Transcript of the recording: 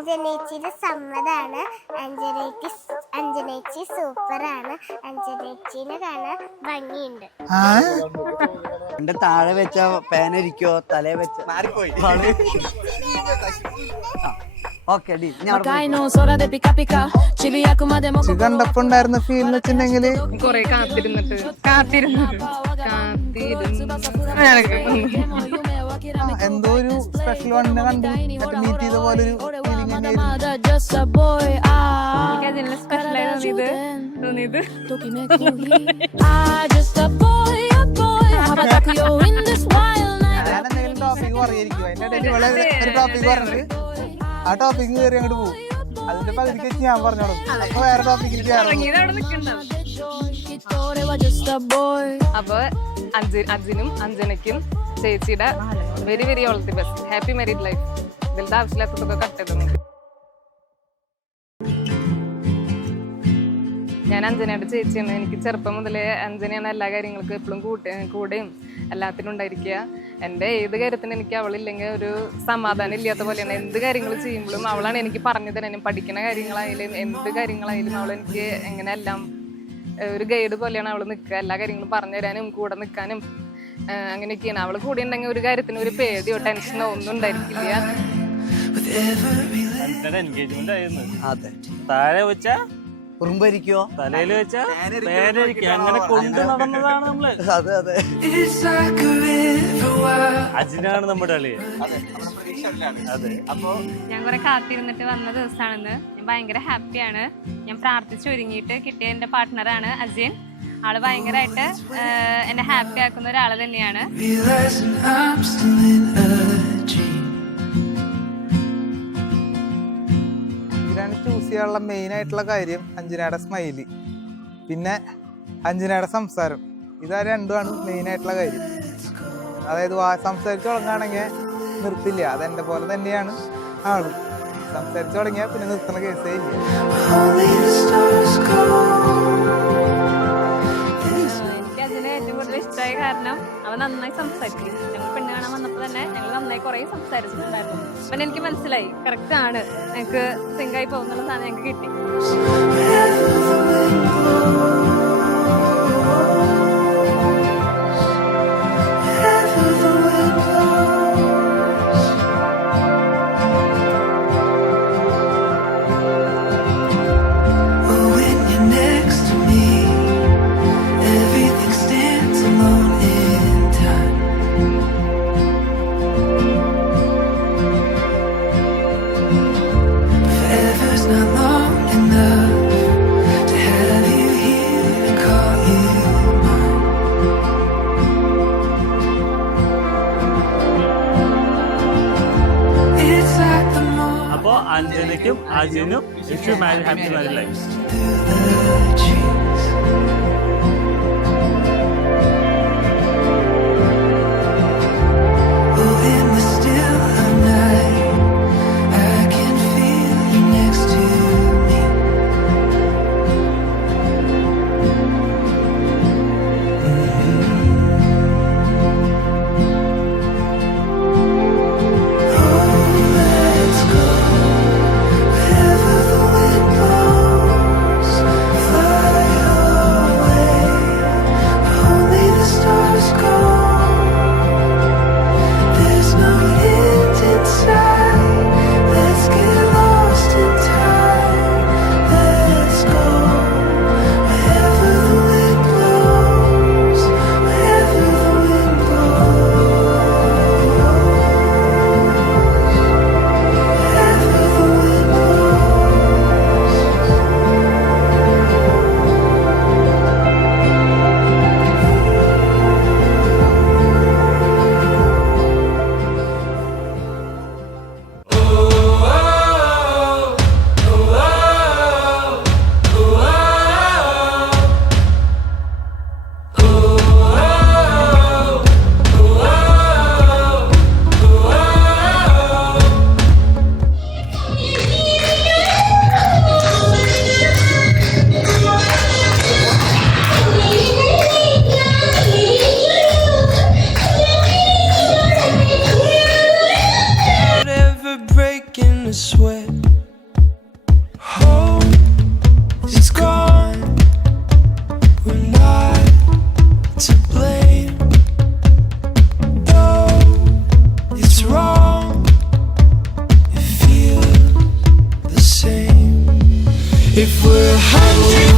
അഞ്ജനേച്ചിയുടെ സമ്മതാണ്. അഞ്ജനേച്ചി സൂപ്പറാണ്. അഞ്ജനേച്ചിനെ കാണാൻ ഭംഗിയുണ്ട്. എന്റെ താഴെ വെച്ച പേനരിക്കോ തലേ വെച്ച മാറിപ്പോയി. കണ്ടപ്പോണ്ടായിരുന്ന ഫീൽ വെച്ചിട്ടുണ്ടെങ്കിൽ കൊറേ കാത്തിരുന്നിട്ട് എന്തോ ഒരു സ്പെഷ്യൽ വണ്ണിനെ കണ്ട് മീറ്റ് ചെയ്ത പോലെ ഒരു ഞാൻ എന്തെങ്കിലും ടോപ്പിക് പറയായിരിക്കും. അതിന്റെ ഇടയിൽ ഒരു ടോപ്പിക് പറഞ്ഞിട്ട് ആ ടോപ്പിക്ക് കയറി അങ്ങോട്ട് പോകും. അതിന്റെ പകുതിക്ക് വെച്ച് ഞാൻ പറഞ്ഞോളൂ. അപ്പൊ വേറെ ടോപ്പിക്കിലേക്ക് അപ്പൊ അർജുനും അഞ്ജനയ്ക്കും ചേച്ചിയുടെ very very all the best. Happy married life. ഇതിലത്തെ ആവശ്യമില്ലാത്തതൊക്കെ കട്ടത്. ഞാൻ അഞ്ജനയുടെ ചേച്ചിയാണ്. എനിക്ക് ചെറുപ്പം മുതലേ അഞ്ജനയാണ് എല്ലാ കാര്യങ്ങൾക്കും എപ്പോഴും കൂടെയും എല്ലാത്തിനും ഉണ്ടായിരിക്കുക. എൻ്റെ ഏത് കാര്യത്തിനും എനിക്ക് അവളില്ലെങ്കിൽ ഒരു സമാധാനം ഇല്ലാത്ത പോലെയാണ്. എന്ത് കാര്യങ്ങൾ ചെയ്യുമ്പോഴും അവളാണ് എനിക്ക് പറഞ്ഞു തരാനും. പഠിക്കുന്ന കാര്യങ്ങളായാലും എന്ത് കാര്യങ്ങളായാലും അവളെനിക്ക് എങ്ങനെ എല്ലാം ഒരു ഗൈഡ് പോലെയാണ് അവൾ നിൽക്കുക. എല്ലാ കാര്യങ്ങളും പറഞ്ഞു തരാനും കൂടെ നിൽക്കാനും അങ്ങനെയൊക്കെയാണ്. അവൾ കൂടെ ഉണ്ടെങ്കിൽ ഒരു കാര്യത്തിന് ഒരു പേടിയോ ടെൻഷനോ ഒന്നും ഉണ്ടായിരിക്കില്ല. എൻഗേജ്മെന്റ് ആയിരുന്നു. താഴെ വെച്ചാ ഉറുമ്പരിക്കോ തലയിൽ വെച്ചാ അങ്ങനെ കൊണ്ട് നടന്നതാണ് നമ്മള്. അതെ അതെ, അജിനാണ് നമ്മുടെ കളി. അതെ, അപ്പോ ഞാൻ കുറെ കാത്തിരുന്നിട്ട് വന്ന ദിവസമാണെന്ന്. ഞാൻ ഭയങ്കര ഹാപ്പിയാണ്. ഞാൻ പ്രാർത്ഥിച്ചൊരുങ്ങിയിട്ട് കിട്ടിയ എന്റെ പാർട്ട്ണറാണ് അജിൻ. ആള് ഭയങ്കരമായിട്ട് എന്നെ ഹാപ്പി ആക്കുന്ന ഒരാള് തന്നെയാണ്. ചൂസ് ചെയ്യാനുള്ള മെയിൻ ആയിട്ടുള്ള കാര്യം അഞ്ജനയുടെ സ്മൈല്, പിന്നെ അഞ്ജനയുടെ സംസാരം. ഇതാ രണ്ടുമാണ് മെയിൻ ആയിട്ടുള്ള കാര്യം. അതായത് സംസാരിച്ചു തുടങ്ങുകയാണെങ്കിൽ നിർത്തില്ല. അതെന്റെ പോലെ തന്നെയാണ് ആള്. സംസാരിച്ചു തുടങ്ങിയാൽ പിന്നെ നിർത്തുന്ന കേസേ ഇല്ല. എനിക്ക് അതിനെ ഏറ്റവും കൂടുതൽ ഇഷ്ടമായ കാരണം അവൻ നന്നായി സംസാരിക്കും. ഞങ്ങൾ പെണ്ണ് കാണാൻ വന്നപ്പോൾ തന്നെ ഞങ്ങൾ നന്നായി കുറേ സംസാരിച്ചിട്ടുണ്ടായിരുന്നു. അപ്പം എനിക്ക് മനസ്സിലായി കറക്റ്റ് ആണ്, ഞങ്ങൾക്ക് സിങ്കായി പോകുന്നുള്ള സാധനം ഞങ്ങൾക്ക് കിട്ടി. അപ്പോ അഞ്ജനയ്ക്കും അജിനും wish married happy married life. Sweat hunting